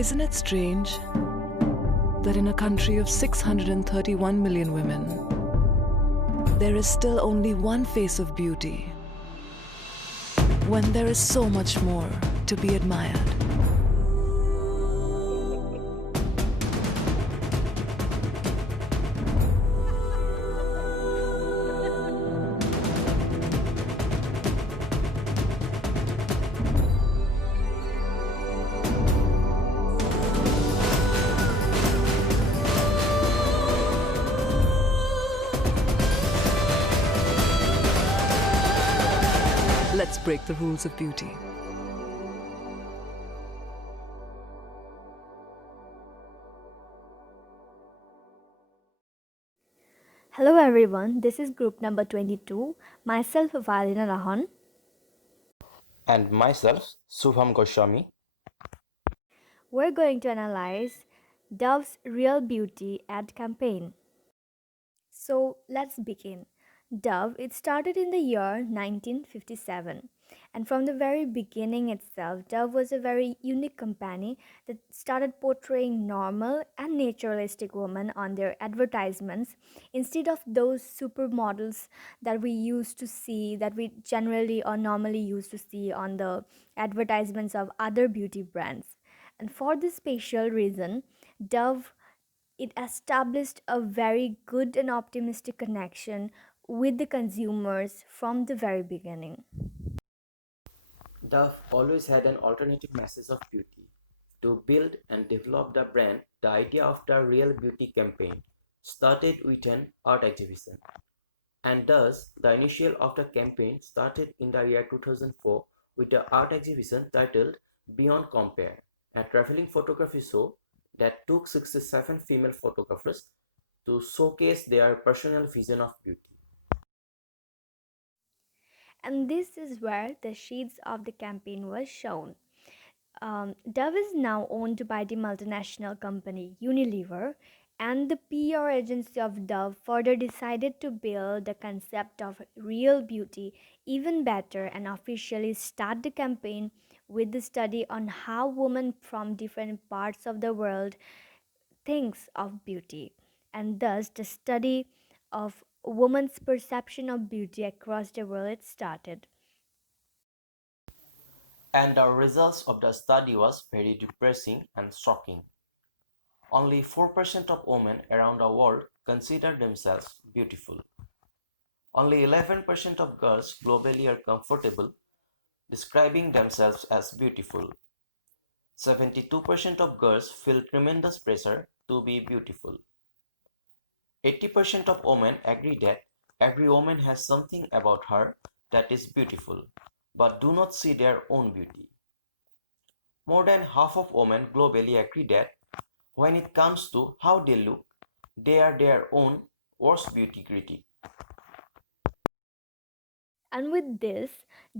Isn't it strange that in a country of 631 million women, there is still only one face of beauty, when there is so much more to be admired? Let's break the rules of beauty. Hello everyone, this is group number 22, myself Violina Lahon. And myself, Subham Goswami. We're going to analyze Dove's Real Beauty ad campaign. So let's begin. Dove, it started in the year 1957. And from the very beginning itself, Dove was a very unique company that started portraying normal and naturalistic women on their advertisements instead of those supermodels that we used to see, that we generally or normally used to see on the advertisements of other beauty brands. And for this special reason, Dove, it established a very good and optimistic connection with the consumers from the very beginning. Dove always had an alternative message of beauty. To build and develop the brand, the idea of the Real Beauty campaign started with an art exhibition. And thus, the initial of the campaign started in the year 2004 with the art exhibition titled Beyond Compare, a traveling photography show that took 67 female photographers to showcase their personal vision of beauty. And this is where the shades of the campaign was shown. Dove is now owned by the multinational company Unilever, and the PR agency of Dove further decided to build the concept of real beauty even better and officially start the campaign with the study on how women from different parts of the world thinks of beauty, and thus the study of women's perception of beauty across the world it started. And the results of the study was very depressing and shocking. Only 4% of women around the world consider themselves beautiful. Only 11% of girls globally are comfortable describing themselves as beautiful. 72% of girls feel tremendous pressure to be beautiful. 80% of women agree that every woman has something about her that is beautiful, but do not see their own beauty. More than half of women globally agree that when it comes to how they look, they are their own worst beauty critic. And with this,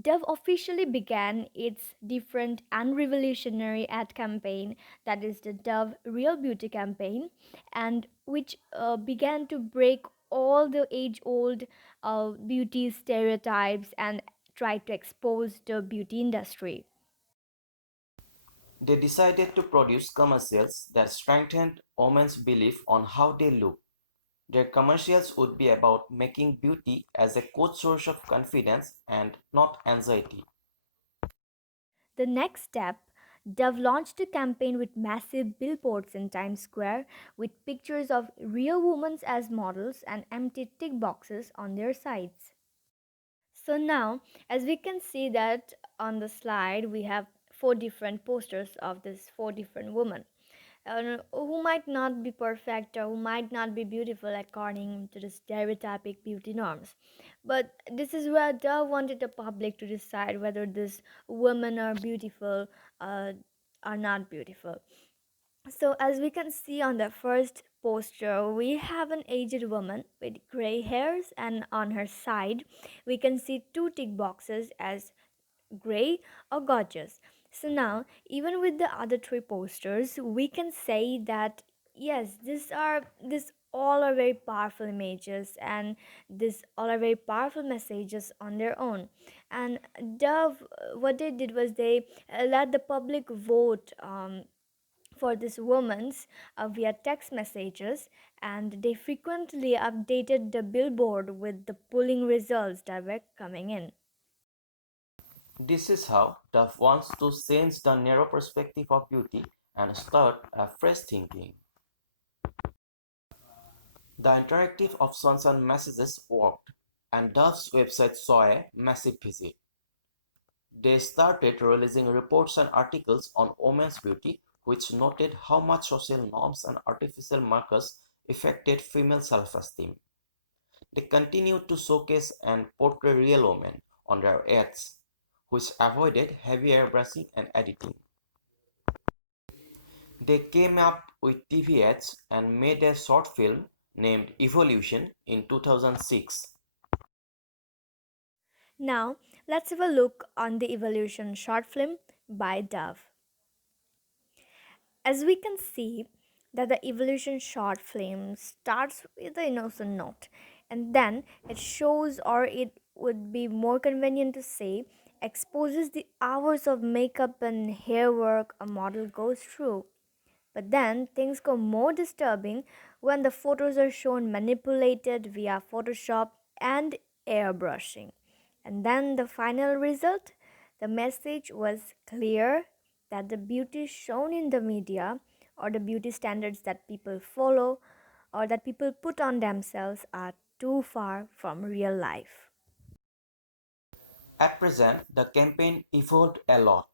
Dove officially began its different and revolutionary ad campaign, that is the Dove Real Beauty campaign, and which began to break all the age old beauty stereotypes and try to expose the beauty industry. They decided to produce commercials that strengthened women's belief on how they look. Their commercials would be about making beauty as a core source of confidence and not anxiety. The next step, Dove launched a campaign with massive billboards in Times Square with pictures of real women as models and empty tick boxes on their sides. So now, as we can see that on the slide, we have four different posters of these four different women who might not be perfect or who might not be beautiful according to the stereotypic beauty norms. But this is where Dove wanted the public to decide whether these women are beautiful uh, or not beautiful. So, as we can see on the first poster, we have an aged woman with gray hairs, and on her side, we can see two tick boxes as gray or gorgeous. So, now, even with the other three posters, we can say that yes, these all are very powerful images, and these all are very powerful messages on their own. And Dove, what they did was they let the public vote for these women via text messages, and they frequently updated the billboard with the polling results that were coming in. This is how Duff wants to change the narrow perspective of beauty and start a fresh thinking. The interactive options and messages worked, and Duff's website saw a massive visit. They started releasing reports and articles on women's beauty, which noted how much social norms and artificial markers affected female self-esteem. They continued to showcase and portray real women on their ads, which avoided heavy airbrushing and editing. They came up with TV ads and made a short film named Evolution in 2006. Now, let's have a look on the Evolution short film by Dove. As we can see that the Evolution short film starts with the innocent note, and then it shows, or it would be more convenient to say, exposes the hours of makeup and hair work a model goes through. But then things go more disturbing when the photos are shown manipulated via Photoshop and airbrushing. And then the final result, the message was clear that the beauty shown in the media, or the beauty standards that people follow or that people put on themselves, are too far from real life. At present, the campaign evolved a lot,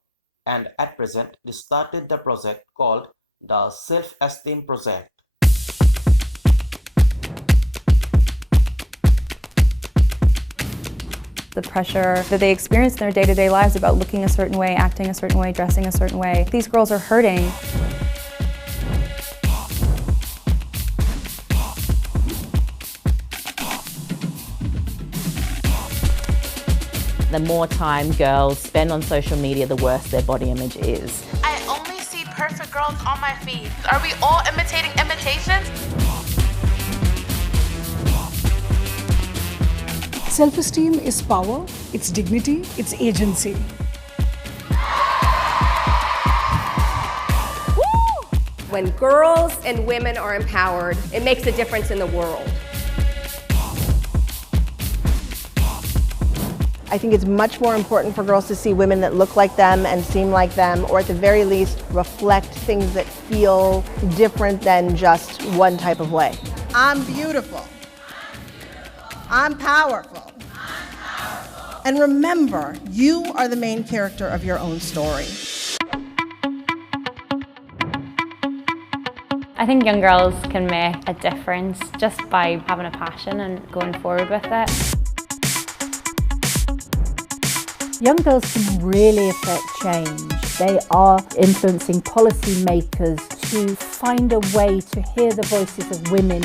and at present, they started the project called the Self-Esteem Project. The pressure that they experience in their day-to-day lives about looking a certain way, acting a certain way, dressing a certain way. These girls are hurting. The more time girls spend on social media, the worse their body image is. I only see perfect girls on my feed. Are we all imitating imitations? Self-esteem is power, it's dignity, it's agency. When girls and women are empowered, it makes a difference in the world. I think it's much more important for girls to see women that look like them and seem like them, or at the very least reflect things that feel different than just one type of way. I'm beautiful. I'm powerful. And remember, you are the main character of your own story. I think young girls can make a difference just by having a passion and going forward with it. Young girls can really affect change. They are influencing policymakers to find a way to hear the voices of women.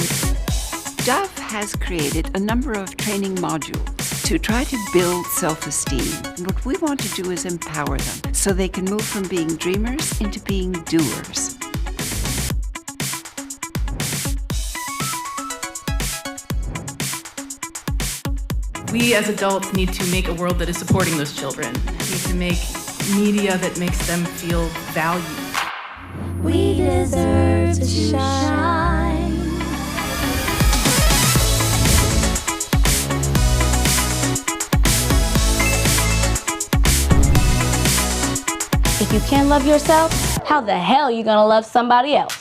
Dove has created a number of training modules to try to build self-esteem. And what we want to do is empower them so they can move from being dreamers into being doers. We as adults need to make a world that is supporting those children. We need to make media that makes them feel valued. We deserve to shine. If you can't love yourself, how the hell are you gonna love somebody else?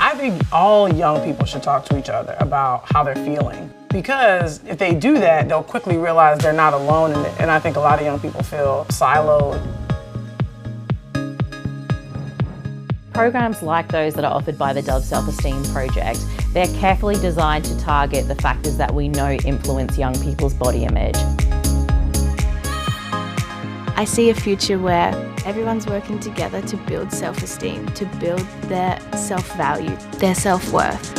I think all young people should talk to each other about how they're feeling. Because if they do that, they'll quickly realize they're not alone in it. And I think a lot of young people feel siloed. Programs like those that are offered by the Dove Self-Esteem Project, they're carefully designed to target the factors that we know influence young people's body image. I see a future where everyone's working together to build self-esteem, to build their self-value, their self-worth.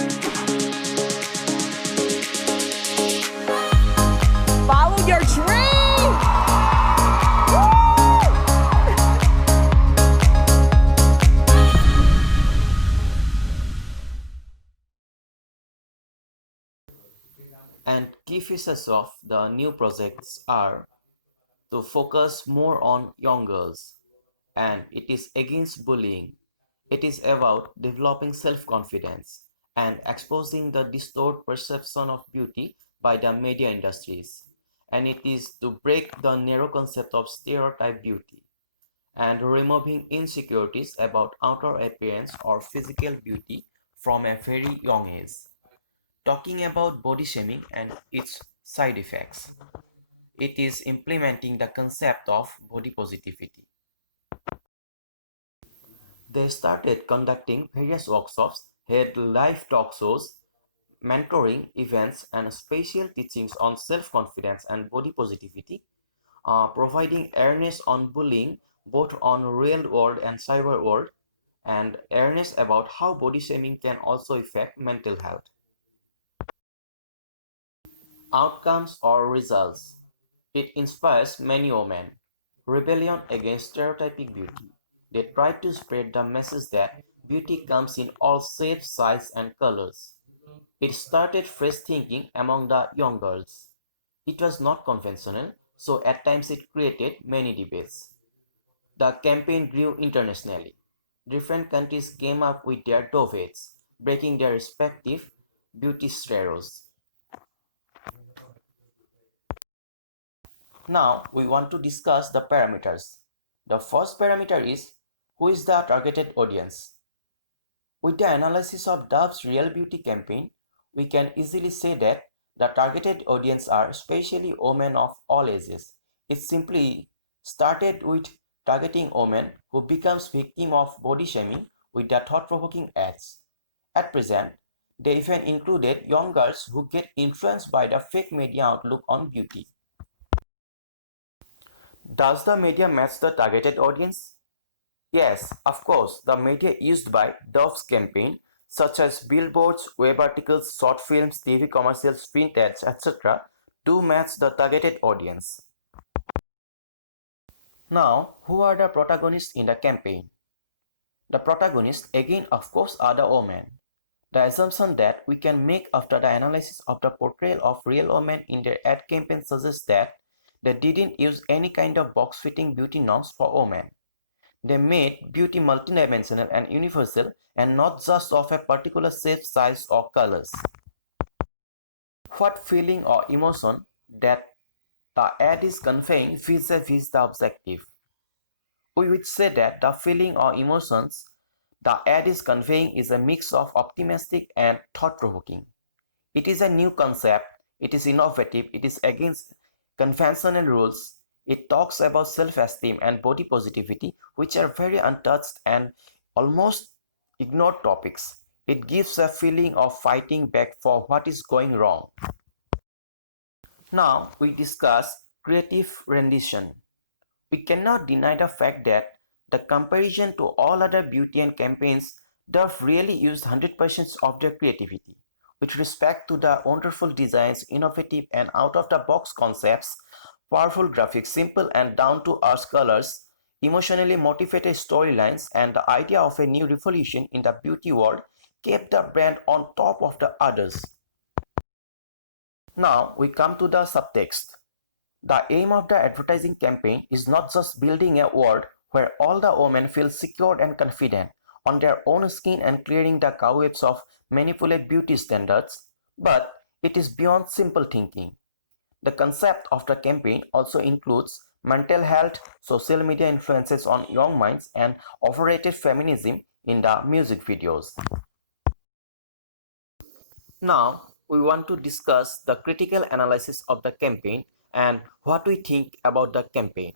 Follow your dream! And key features of the new projects are to focus more on young girls, and it is against bullying, It is about developing self-confidence and exposing the distorted perception of beauty by the media industries. And it is to break the narrow concept of stereotype beauty and removing insecurities about outer appearance or physical beauty from a very young age. Talking about body shaming and its side effects, it is implementing the concept of body positivity. They started conducting various workshops, had live talk shows, mentoring events, and special teachings on self-confidence and body positivity, providing awareness on bullying both on real world and cyber world, and awareness about how body shaming can also affect mental health. Outcomes or results. It inspires many women. Rebellion against stereotypic beauty. They try to spread the message that beauty comes in all shapes, sizes, and colors. It started fresh thinking among the young girls. It was not conventional, so at times it created many debates. The campaign grew internationally. Different countries came up with their dovettes, breaking their respective beauty stereotypes. Now we want to discuss the parameters. The first parameter is who is the targeted audience. With the analysis of Dove's Real Beauty campaign, we can easily say that the targeted audience are especially women of all ages. It simply started with targeting women who becomes victim of body shaming with the thought-provoking ads. At present, they even included young girls who get influenced by the fake media outlook on beauty. Does the media match the targeted audience? Yes, of course, the media used by Dove's campaign, such as billboards, web articles, short films, TV commercials, print ads, etc., do match the targeted audience. Now, who are the protagonists in the campaign? The protagonists, again, of course, are the women. The assumption that we can make after the analysis of the portrayal of real women in their ad campaign suggests that they didn't use any kind of box-fitting beauty norms for women. They made beauty multidimensional and universal and not just of a particular shape, size, or colors. What feeling or emotion that the ad is conveying vis-a-vis the objective? We would say that the feeling or emotions the ad is conveying is a mix of optimistic and thought-provoking. It is a new concept, it is innovative, it is against conventional rules. It talks about self-esteem and body positivity, which are very untouched and almost ignored topics. It gives a feeling of fighting back for what is going wrong. Now we discuss creative rendition. We cannot deny the fact that the comparison to all other beauty and campaigns, Dove really used 100% of their creativity. With respect to the wonderful designs, innovative and out-of-the-box concepts, powerful graphics, simple and down-to-earth colors, emotionally motivated storylines, and the idea of a new revolution in the beauty world kept the brand on top of the others. Now we come to the subtext. The aim of the advertising campaign is not just building a world where all the women feel secure and confident on their own skin and clearing the cobwebs of manipulated beauty standards, but it is beyond simple thinking. The concept of the campaign also includes mental health, social media influences on young minds, and overrated feminism in the music videos. Now, we want to discuss the critical analysis of the campaign and what we think about the campaign.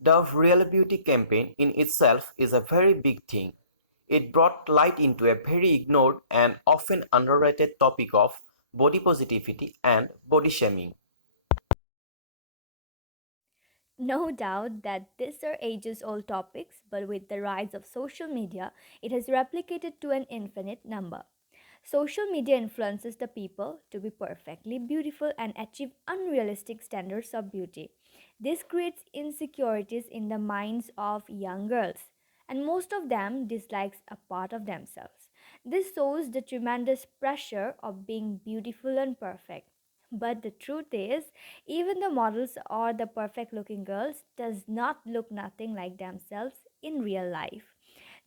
The Real Beauty campaign in itself is a very big thing. It brought light into a very ignored and often underrated topic of body positivity and body shaming. No doubt that these are ages old topics, but with the rise of social media, it has replicated to an infinite number. Social media influences the people to be perfectly beautiful and achieve unrealistic standards of beauty. This creates insecurities in the minds of young girls, and most of them dislikes a part of themselves. This shows the tremendous pressure of being beautiful and perfect. But the truth is, even the models or the perfect looking girls does not look nothing like themselves in real life.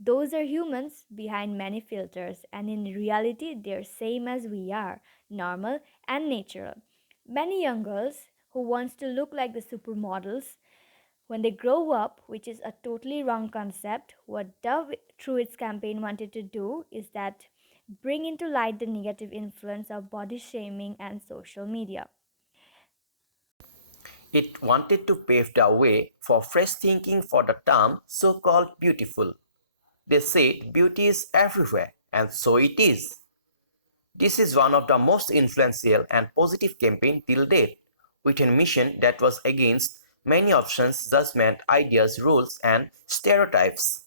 Those are humans behind many filters, and in reality, they're same as we are, normal and natural. Many young girls who wants to look like the supermodels when they grow up, which is a totally wrong concept, what Dove through its campaign wanted to do is that bring into light the negative influence of body shaming and social media. It wanted to pave the way for fresh thinking for the term so-called beautiful. They said beauty is everywhere, and so it is. This is one of the most influential and positive campaigns till date, with a mission that was against many options, judgment, ideas, rules, and stereotypes.